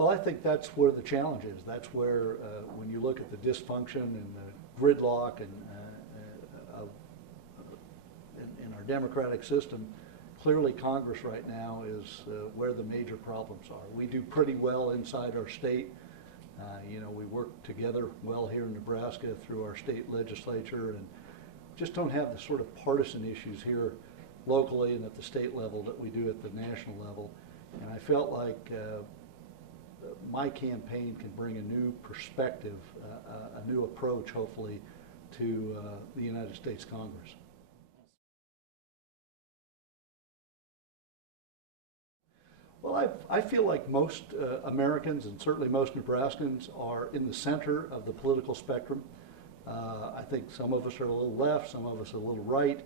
Well, I think that's where the challenge is. That's where, when you look at the dysfunction and the gridlock and in our democratic system, clearly Congress right now is where the major problems are. We do pretty well inside our state. You know, we work together well here in Nebraska through our state legislature, and just don't have the sort of partisan issues here locally and at the state level that we do at the national level. And I felt like my campaign can bring a new perspective, a new approach, hopefully, to the United States Congress. Well, I feel like most Americans, and certainly most Nebraskans, are in the center of the political spectrum. I think some of us are a little left, some of us are a little right,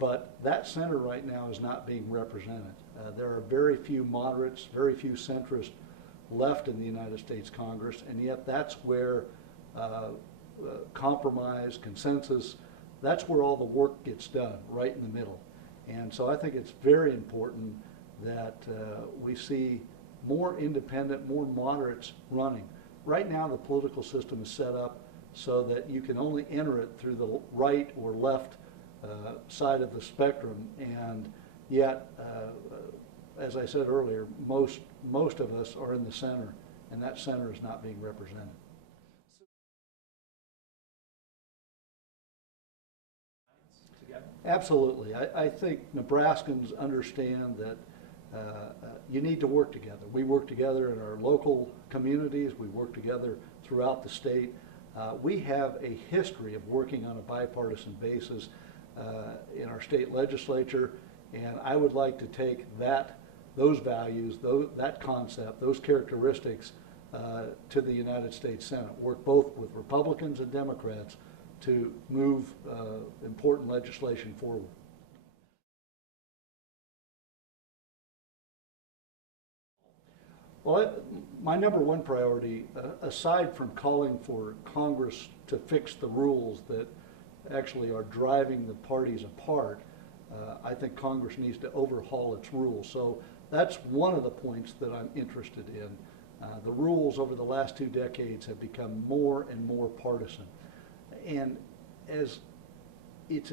but that center right now is not being represented. There are very few moderates, very few centrists left in the United States Congress, and yet that's where compromise, consensus, that's where all the work gets done, right in the middle. And so I think it's very important that we see more independent, more moderates running. Right now the political system is set up so that you can only enter it through the right or left side of the spectrum, and yet, as I said earlier, most of us are in the center, and that center is not being represented. Absolutely. I think Nebraskans understand that you need to work together. We work together in our local communities. We work together throughout the state. We have a history of working on a bipartisan basis in our state legislature, and I would like to take those values, that concept, those characteristics to the United States Senate. Work both with Republicans and Democrats to move important legislation forward. Well, my number one priority, aside from calling for Congress to fix the rules that actually are driving the parties apart, I think Congress needs to overhaul its rules. So that's one of the points that I'm interested in. The rules over the last 2 decades have become more and more partisan. And as it's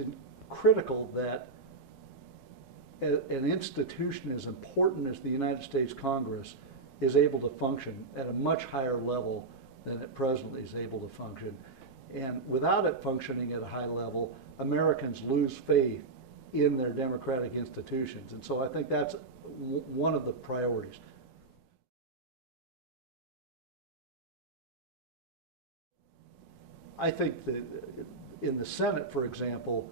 critical that an institution as important as the United States Congress is able to function at a much higher level than it presently is able to function. And without it functioning at a high level, Americans lose faith in their democratic institutions. And so I think that's one of the priorities. I think that in the Senate, for example,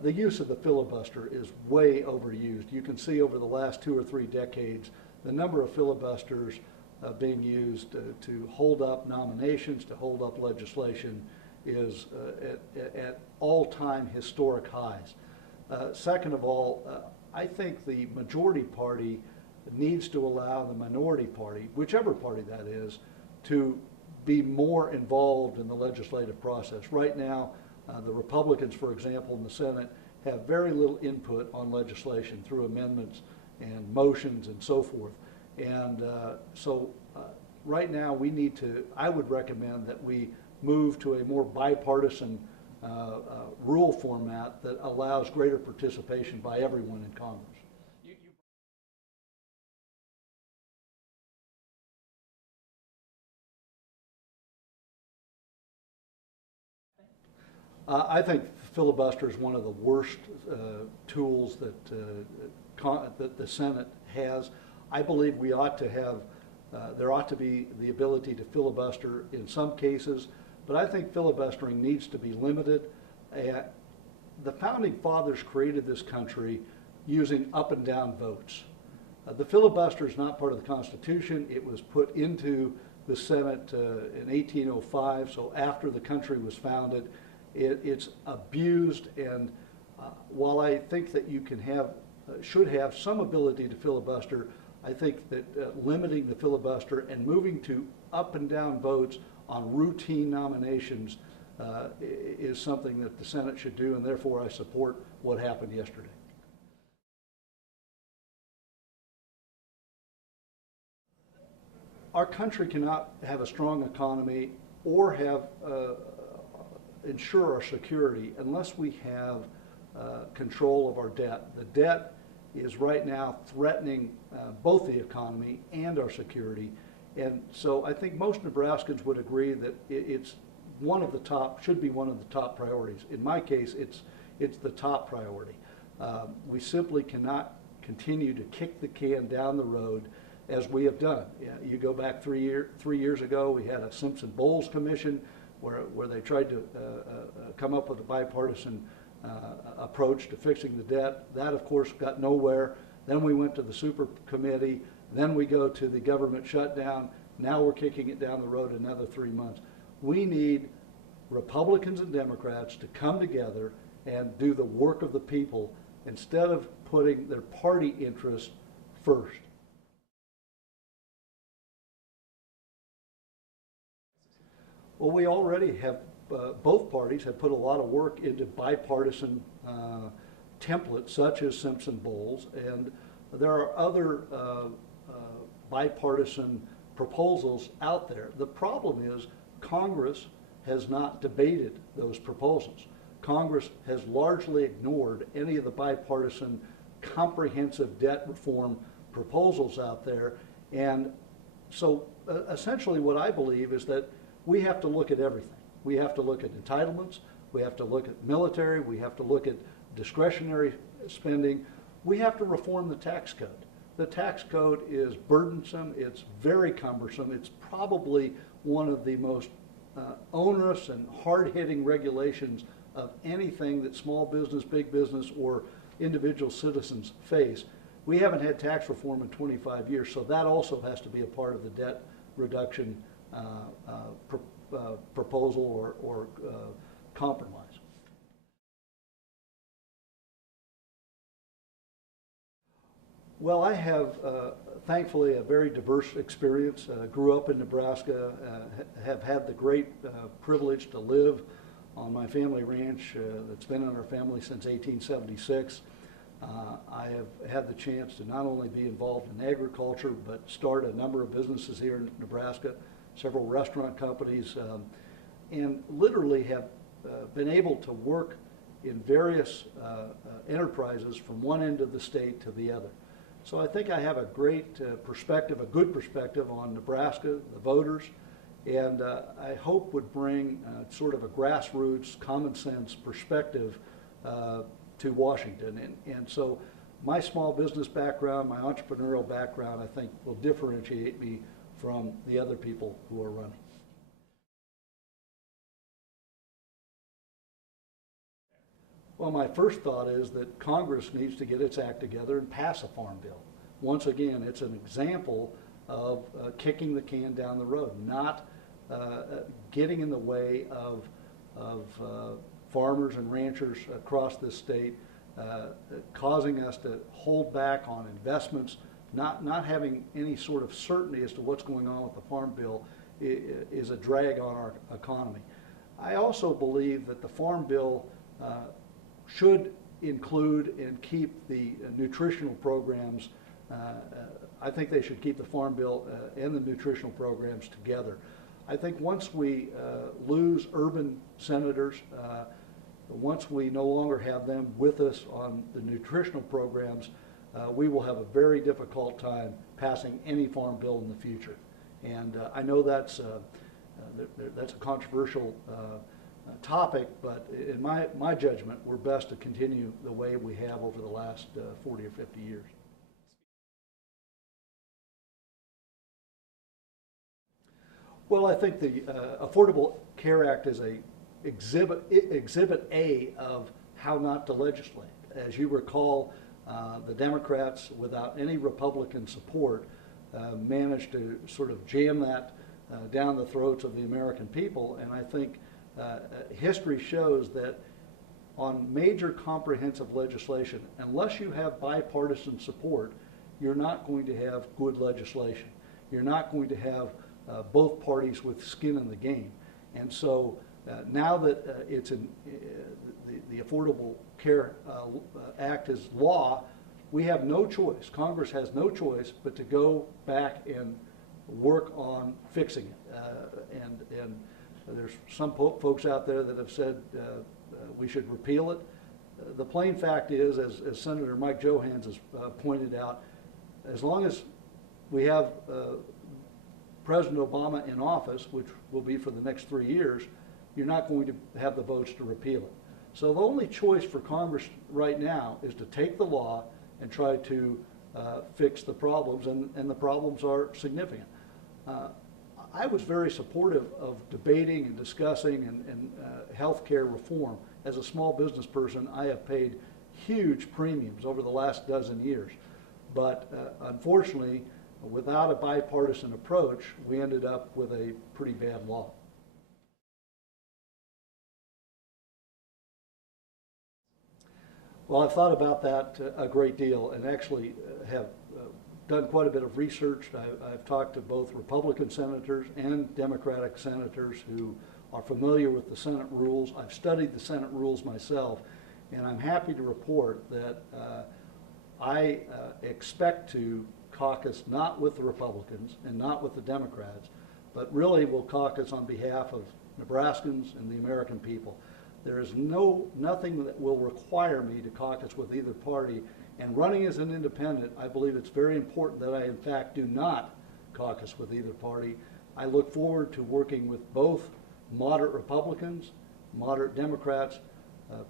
the use of the filibuster is way overused. You can see over the last 2 or 3 decades the number of filibusters being used to hold up nominations, to hold up legislation is at all-time historic highs. Second of all, I think the majority party needs to allow the minority party, whichever party that is, to be more involved in the legislative process. Right now, the Republicans, for example, in the Senate have very little input on legislation through amendments and motions and so forth. And so right now we need to, I would recommend that we move to a more bipartisan rule format that allows greater participation by everyone in Congress. I think filibuster is one of the worst tools that the Senate has. I believe we ought to have, there ought to be the ability to filibuster in some cases, but I think filibustering needs to be limited. The Founding Fathers created this country using up and down votes. The filibuster is not part of the Constitution. It was put into the Senate in 1805, so after the country was founded. It's abused, and while I think that you can have, should have some ability to filibuster, I think that limiting the filibuster and moving to up and down votes on routine nominations is something that the Senate should do, and therefore I support what happened yesterday. our country cannot have a strong economy or have ensure our security unless we have control of our debt. The debt is right now threatening both the economy and our security. And so I think most Nebraskans would agree that it's one of the top, should be one of the top priorities. In my case, it's the top priority. We simply cannot continue to kick the can down the road as we have done. You go back 3 years ago, we had a Simpson-Bowles commission where they tried to come up with a bipartisan approach to fixing the debt. That, of course, got nowhere. Then we went to the super committee. Then we go to the government shutdown. Now we're kicking it down the road another 3 months. We need Republicans and Democrats to come together and do the work of the people instead of putting their party interests first. Well, we already have, both parties have put a lot of work into bipartisan templates such as Simpson-Bowles, and there are other bipartisan proposals out there. The problem is Congress has not debated those proposals. Congress has largely ignored any of the bipartisan comprehensive debt reform proposals out there. And so essentially what I believe is that we have to look at everything. We have to look at entitlements, we have to look at military, we have to look at discretionary spending. We have to reform the tax code. The tax code is burdensome, it's very cumbersome, it's probably one of the most onerous and hard-hitting regulations of anything that small business, big business, or individual citizens face. We haven't had tax reform in 25 years, so that also has to be a part of the debt reduction proposal or compromise. Well, I have thankfully a very diverse experience. Grew up in Nebraska, have had the great privilege to live on my family ranch that's been in our family since 1876. I have had the chance to not only be involved in agriculture, but start a number of businesses here in Nebraska, several restaurant companies, and literally have been able to work in various enterprises from one end of the state to the other. So I think I have a great perspective, a good perspective on Nebraska, the voters, and I hope would bring sort of a grassroots, common sense perspective to Washington. And so my small business background, my entrepreneurial background, I think will differentiate me from the other people who are running. Well, my first thought is that Congress needs to get its act together and pass a farm bill. Once again, it's an example of kicking the can down the road, not getting in the way of farmers and ranchers across this state, causing us to hold back on investments, not having any sort of certainty as to what's going on with the farm bill is a drag on our economy. I also believe that the farm bill should include and keep the nutritional programs. I think they should keep the farm bill and the nutritional programs together. I think once we lose urban senators, once we no longer have them with us on the nutritional programs, we will have a very difficult time passing any farm bill in the future. And I know that's a controversial topic, but in my judgment, we're best to continue the way we have over the last 40 or 50 years. Well, I think the Affordable Care Act is a exhibit A of how not to legislate. As you recall, the Democrats, without any Republican support, managed to sort of jam that down the throats of the American people, and I think history shows that on major comprehensive legislation, unless you have bipartisan support, you're not going to have good legislation. You're not going to have both parties with skin in the game. And so now that it's in the Affordable Care Act is law, we have no choice. Congress has no choice but to go back and work on fixing it. And there's some folks out there that have said we should repeal it. The plain fact is, as Senator Mike Johans has pointed out, as long as we have President Obama in office, which will be for the next 3 years, you're not going to have the votes to repeal it. So the only choice for Congress right now is to take the law and try to fix the problems, and the problems are significant. I was very supportive of debating and discussing and health care reform. As a small business person, I have paid huge premiums over the last dozen years. But unfortunately, without a bipartisan approach, we ended up with a pretty bad law. Well, I've thought about that a great deal, and actually have done quite a bit of research. I've talked to both Republican senators and Democratic senators who are familiar with the Senate rules. I've studied the Senate rules myself, and I'm happy to report that I expect to caucus not with the Republicans and not with the Democrats, but really will caucus on behalf of Nebraskans and the American people. There is nothing that will require me to caucus with either party, and running as an independent, I believe it's very important that I in fact do not caucus with either party. I look forward to working with both moderate Republicans, moderate Democrats,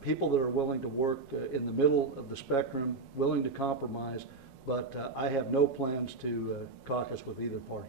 people that are willing to work in the middle of the spectrum, willing to compromise, but I have no plans to caucus with either party.